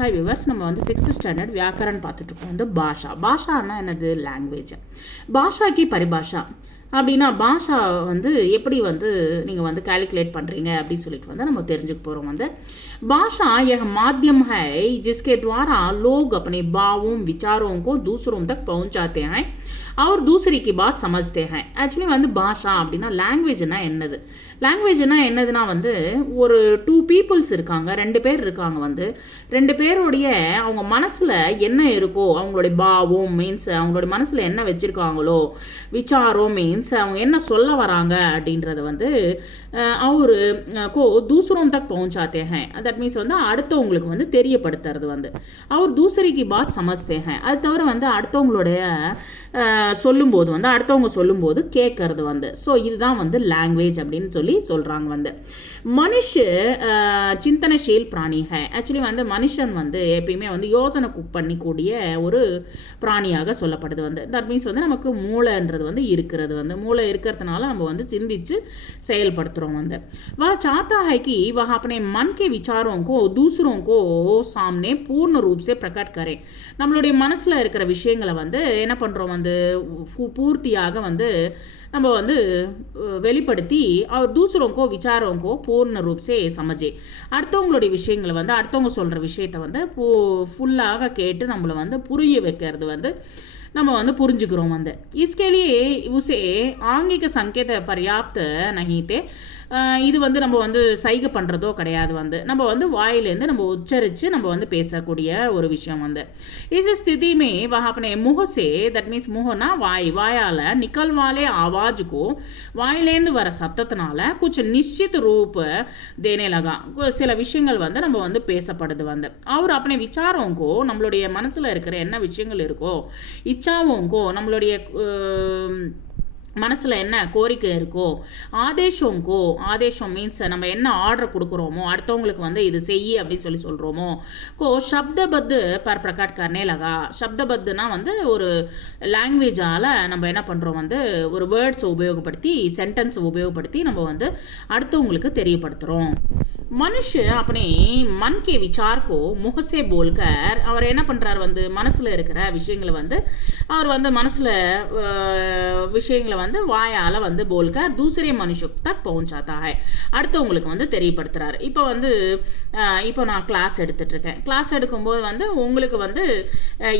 Hi viewers, நம்ம வந்து 6th standard வியாக்கரன் பார்த்துட்ருக்கோம். வந்து பாஷான்னா என்னது? லாங்குவேஜ். பாஷாக்கு பரிபாஷா அப்படின்னா பாஷா வந்து எப்படி வந்து நீங்கள் வந்து कैलकुलेट பண்ணுறீங்க அப்படின்னு சொல்லிட்டு வந்து நம்ம தெரிஞ்சுக்க போகிறோம். வந்து भाषा यह माध्यम है जिसके द्वारा लोग अपने भावों विचारों को दूसरों तक पहुंचाते हैं और दूसरी की बात समझते हैं. ஆக்சுவலி வந்து பாஷா அப்படின்னா லாங்குவேஜ்னா என்னது? லாங்குவேஜ்னா என்னதுன்னா வந்து ஒரு 2 பீப்புள்ஸ் இருக்காங்க, 2 பேர் இருக்காங்க. வந்து 2 பேருடைய அவங்க மனசில் என்ன இருக்கோ, அவங்களுடைய பாவம் மீன்ஸ் அவங்களுடைய மனசில் என்ன வச்சுருக்காங்களோ, விசாரம் மீன்ஸ் அவங்க என்ன சொல்ல வராங்க அப்படின்றத வந்து அவர் கோ தூசரோம் தக் பहुंचाते हैं. தட் மீன்ஸ் வந்து அடுத்தவங்களுக்கு வந்து தெரியப்படுத்துறது. வந்து அவர் தூசரிக்கு பாத் சமஜ்தே हैं. அது தவிர வந்து அடுத்தவங்களுடைய சொல்லும்போது வந்து அடுத்தவங்க சொல்லும்போது கேட்கறது. வந்து ஸோ இதுதான் வந்து லாங்குவேஜ் அப்படின்னு சொல்லி சொல்கிறாங்க. வந்து மனுஷ சிந்தனஷீல் பிராணி ஹை. ஆக்சுவலி வந்து மனுஷன் வந்து எப்பயுமே வந்து யோசனை பண்ணிக்கூடிய ஒரு பிராணியாக சொல்லப்படுது. வந்து தட் மீன்ஸ் வந்து நமக்கு மூளைன்றது வந்து இருக்கிறது. வந்து மூளை இருக்கிறதுனால நம்ம வந்து சிந்திச்சு செயல்படுத்துகிறோம். வந்து वह चाहता है कि वह अपने मन के विचारों को दूसरों को सामने पूर्ण रूप से प्रकट करें. நம்மளுடைய மனசில் இருக்கிற விஷயங்களை வந்து என்ன பண்ணுறோம்? வந்து பூர்த்தியாக வந்து நம்ம வந்து வெளிப்படுத்தி அவர் தூசரோங்கோ விசாரோங்கோ பூர்ண ரூப்ஸே சமஜே. அடுத்தவங்களுடைய விஷயங்களை வந்து அடுத்தவங்க சொல்கிற விஷயத்தை வந்து ஃபுல்லாக கேட்டு நம்மளை வந்து புரிய வைக்கிறது வந்து நம்ம வந்து புரிஞ்சுக்கிறோம். வந்து इसके लिए उसे आंगिक संकेत पर्याप्त नहीं थे. இது வந்து நம்ம வந்து சைகை பண்ணுறதோ கிடையாது. வந்து நம்ம வந்து வாயிலேருந்து நம்ம உச்சரித்து நம்ம வந்து பேசக்கூடிய ஒரு விஷயம். வந்து इस स्थिति में वह अपने मुँह से दैट मीन्स मुँहना வாயால் निकल वाले आवाज को வாயிலேருந்து வர சத்தத்தினால कुछ निश्चित रूप देने लगा. சில விஷயங்கள் வந்து நம்ம வந்து பேசப்படுது. வந்து அவர் अपने विचारों को நம்மளுடைய மனசில் இருக்கிற என்ன விஷயங்கள் இருக்கோ, இச்சாவோங்கோ நம்மளுடைய மனசில் என்ன கோரிக்கை இருக்கோ, ஆதேஷோங்கோ ஆதேஷம் மீன்ஸ் நம்ம என்ன ஆர்டர் கொடுக்குறோமோ அடுத்தவங்களுக்கு வந்து இது செய்ய அப்படின்னு சொல்லி சொல்கிறோமோ கோ சப்தபத்து பர் பிரகாட் கர்னே லகா. சப்தபத்துனா வந்து ஒரு லாங்குவேஜால் நம்ம என்ன பண்ணுறோம்? வந்து ஒரு வேர்ட்ஸ் உபயோகப்படுத்தி சென்டென்ஸ் உபயோகப்படுத்தி நம்ம வந்து அடுத்தவங்களுக்கு தெரியப்படுத்துகிறோம். மனுஷ अपने मन के विचार को मुँह से बोलकर அவர் என்ன பண்ணுறாரு? வந்து மனசில் இருக்கிற விஷயங்களை வந்து அவர் வந்து மனசில் விஷயங்களை வந்து வாயால் வந்து போல்க தூசரே மனுஷுக்கு தக் பहुंचाता है. அடுத்தவங்களுக்கு வந்து தெரியப்படுத்துகிறாரு. இப்போ நான் கிளாஸ் எடுத்துட்ருக்கேன். கிளாஸ் எடுக்கும்போது வந்து உங்களுக்கு வந்து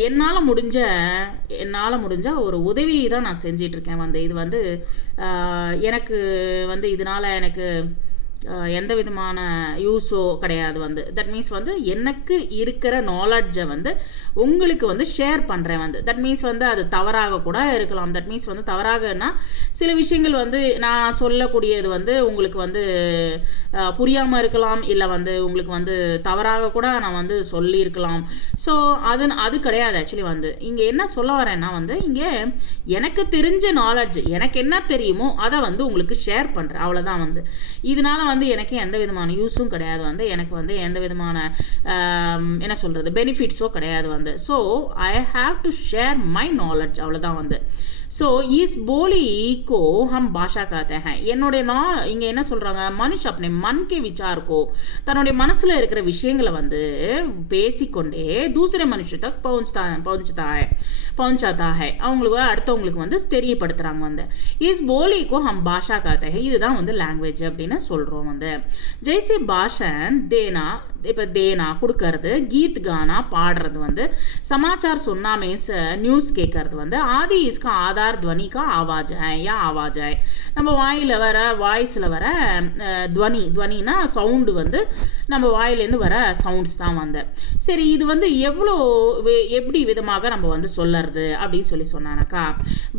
என்னால் முடிஞ்ச ஒரு உதவி தான் நான் செஞ்சிட்ருக்கேன். வந்து இது வந்து எனக்கு வந்து இதனால் எனக்கு எந்த விதமான யூஸோ கிடையாது. வந்து தட் மீன்ஸ் வந்து எனக்கு இருக்கிற நாலெட்ஜை வந்து உங்களுக்கு வந்து ஷேர் பண்ணுறேன். வந்து தட் மீன்ஸ் வந்து அது தவறாக கூட இருக்கலாம். தட் மீன்ஸ் வந்து தவறாகனா சில விஷயங்கள் வந்து நான் சொல்லக்கூடியது வந்து உங்களுக்கு வந்து புரியாமல் இருக்கலாம், இல்லை வந்து உங்களுக்கு வந்து தவறாக கூட நான் வந்து சொல்லியிருக்கலாம். ஸோ அது கிடையாது. ஆக்சுவலி வந்து இங்கே என்ன சொல்ல வரேன்னா வந்து இங்கே எனக்கு தெரிஞ்ச நாலெட்ஜ் எனக்கு என்ன தெரியுமோ அதை வந்து உங்களுக்கு ஷேர் பண்ணுறேன், அவ்வளோதான். வந்து இதனால வந்து எனக்கு எந்த விதமான யூஸும் கிடையாது. வந்து எனக்கு வந்து எந்த விதமான என்ன சொல்கிறது பெனிஃபிட்ஸோ கிடையாது. வந்து so I have to share my knowledge, அவ்வளோதான். வந்து ஸோ இஸ் போலி கோ ஹம் பாஷா कहते हैं. என்னுடைய இங்கே என்ன சொல்கிறாங்க? மனுஷ अपने मन के विचार को தன்னுடைய மனசில் இருக்கிற விஷயங்களை வந்து பேசிக்கொண்டே தூசரே மனுஷத்துக்கு பहुंचाता है அவங்களுக்கு அடுத்தவங்களுக்கு வந்து தெரியப்படுத்துகிறாங்க. வந்து இஸ் போலி கோ ஹம் பாஷா कहते हैं. இதுதான் வந்து லாங்குவேஜ் அப்படின்னு சொல்கிறோம். வந்து ஜெய்சி பாஷன் தேனா, இப்போ தேனா கொடுக்கறது, கீத் கானா பாடுறது, வந்து சமாச்சார் சொன்னா மீன்ஸ் நியூஸ் கேட்கறது. வந்து ஆதி இஸ்கா ஆதார் துவனி கா ஆவாஜ் ஹை யா ஆவாஜ் ஹை. நம்ம வாய்ஸில் வர துவனினா சவுண்டு, வந்து நம்ம வாயிலேருந்து வர சவுண்ட்ஸ் தான். வந்து சரி, இது வந்து எப்படி விதமாக நம்ம வந்து சொல்லறது அப்படின்னு சொல்லி சொன்னானாக்கா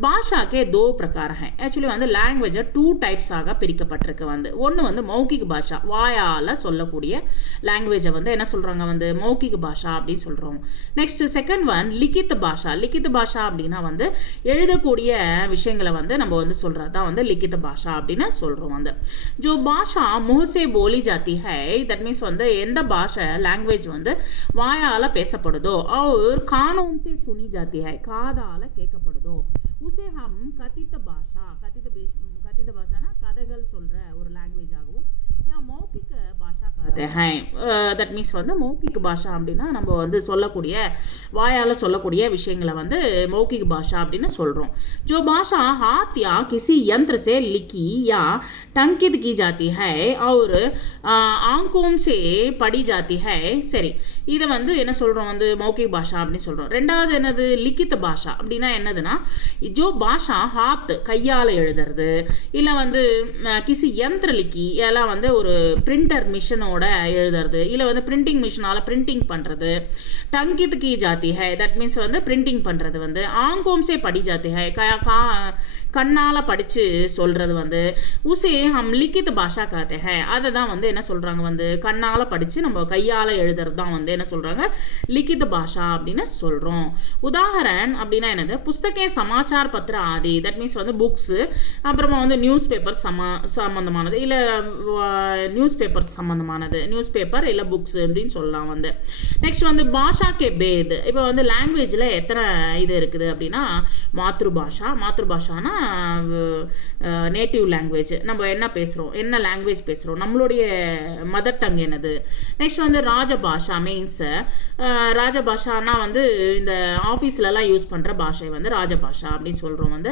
பாஷாக்கே 2 பிரகாரம் ஹை. ஆக்சுவலி வந்து லாங்குவேஜை 2 டைப்ஸாக பிரிக்கப்பட்டிருக்கு. வந்து ஒன்று வந்து மௌகிக் பாஷா, வாயால் சொல்லக்கூடிய லாங்குவேஜை வந்து என்ன சொல்கிறாங்க? வந்து மௌகிக் பாஷா அப்படின்னு சொல்கிறோம். நெக்ஸ்ட் செகண்ட் ஒன் லிகித் பாஷா. லிகித் பாஷா அப்படின்னா வந்து எழுதக்கூடிய விஷயங்களை வந்து நம்ம வந்து சொல்கிறது தான் வந்து லிகித் பாஷா அப்படின்னு சொல்கிறோம். வந்து ஜோ பாஷா முஹ்சே போலி ஜாத்தி ஹை தட் மீன்ஸ் வந்து எந்த பாஷை லாங்குவேஜ் வந்து வாயால் பேசப்படுதோ அவர் கானோம் சே சுனி ஜாத்தி ஹை காதால் கேட்கப்படுதோ உசே ஹம் கதித்த பாஷானா கதைகள் சொல்கிற ஒரு லாங்குவேஜ் ஆகவும் மௌகிக பாஷா कहते हैं தட் மீன்ஸ் வந்து மௌகிக பாஷா அப்படின்னா நம்ம வந்து சொல்லக்கூடிய வாயால் சொல்லக்கூடிய விஷயங்களை வந்து மௌகிக பாஷா அப்படின்னு சொல்கிறோம். जो भाषा हाथ या किसी यंत्र से लिखी या टंकित की जाती है और आंखों से पढ़ी जाती है. சரி, இதை வந்து என்ன சொல்கிறோம் வந்து மௌகிக பாஷா அப்படின்னு சொல்கிறோம். ரெண்டாவது என்னது லிக்கித்த பாஷா அப்படின்னா என்னதுன்னா ஜோ பாஷா ஹாத் கையால் எழுதுறது, இல்லை வந்து கிசி யந்திர லிக்கி எல்லாம் வந்து ஒரு பிரிண்டர் மிஷினோட எழுதுறது, இல்லை வந்து பிரிண்டிங் மிஷினால் பிரிண்டிங் பண்ணுறது. டங்கித் கி ஜாத்தி ஹை தட் மீன்ஸ் வந்து பிரிண்டிங் பண்ணுறது வந்து ஆங்கோம்சே படி ஜாத்தி ஹை கண்ணால் படித்து சொல்கிறது வந்து உசே ஹம் லிக்கித் பாஷா कहते हैं. அதை தான் வந்து என்ன சொல்கிறாங்க வந்து கண்ணால் படித்து நம்ம கையால் எழுதுறது தான் வந்து என்ன சொல்கிறாங்க லிக்கித் பாஷா அப்படின்னு சொல்கிறோம். உதாகரன் அப்படின்னா என்னது புஸ்தகே சமாச்சார் பத்திர ஆதி தட் மீன்ஸ் வந்து புக்ஸு, அப்புறமா வந்து நியூஸ் பேப்பர் சம்மந்தமானது, இல்லை நியூஸ் பேப்பர் சம்மந்தமானது, நியூஸ் பேப்பர் இல்லை புக்ஸ் அப்படின்னு சொல்லலாம் வந்து. நெக்ஸ்ட் வந்து பாஷா கே பேத். இப்போ வந்து லாங்குவேஜில் எத்தனை இது இருக்குது அப்படின்னா மாத்ருபாஷானா நேட்டிவ் லாங்குவேஜ், நம்ம என்ன பேசுகிறோம், என்ன லாங்குவேஜ் பேசுகிறோம், நம்மளுடைய மதர் டங் என்னது. நெக்ஸ்ட் வந்து ராஜபாஷா மீன்ஸ் ராஜபாஷானா வந்து இந்த ஆஃபீஸ்லலாம் யூஸ் பண்ணுற பாஷை வந்து ராஜபாஷா அப்படின்னு சொல்கிறோம் வந்து.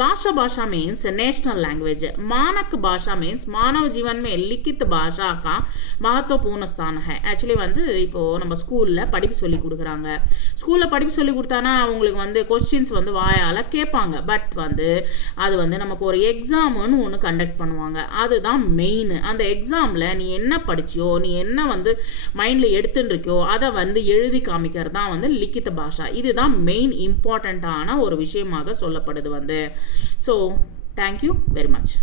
ராஷ்டிரபாஷா மீன்ஸ் நேஷ்னல் லாங்குவேஜ். மானக் பாஷா மீன்ஸ் மானவ ஜீவன் மே லிக்கித் பாஷா கா மகத்துவபூர்ண ஸ்தானம் ஹை. ஆக்சுவலி வந்து இப்போது நம்ம ஸ்கூலில் படிப்பு சொல்லி கொடுக்குறாங்க. ஸ்கூலில் படிப்பு சொல்லி கொடுத்தானா அவங்களுக்கு வந்து கொஸ்டின்ஸ் வந்து வாயால் கேட்பாங்க. பட் வந்து அது வந்து நமக்கு ஒரு எக்ஸாம்னு ஒன்று கண்டக்ட் பண்ணுவாங்க. அதுதான் மெயின். அந்த எக்ஸாமில் நீ என்ன படிச்சியோ, நீ என்ன வந்து மைண்டில் எடுத்துன்னு இருக்கியோ அதை வந்து எழுதி காமிக்கிறது தான் வந்து லிக்கித்த பாஷா. இதுதான் மெயின் இம்பார்ட்டண்ட்டான ஒரு விஷயமாக சொல்லப்படுது வந்து. So thank you very much.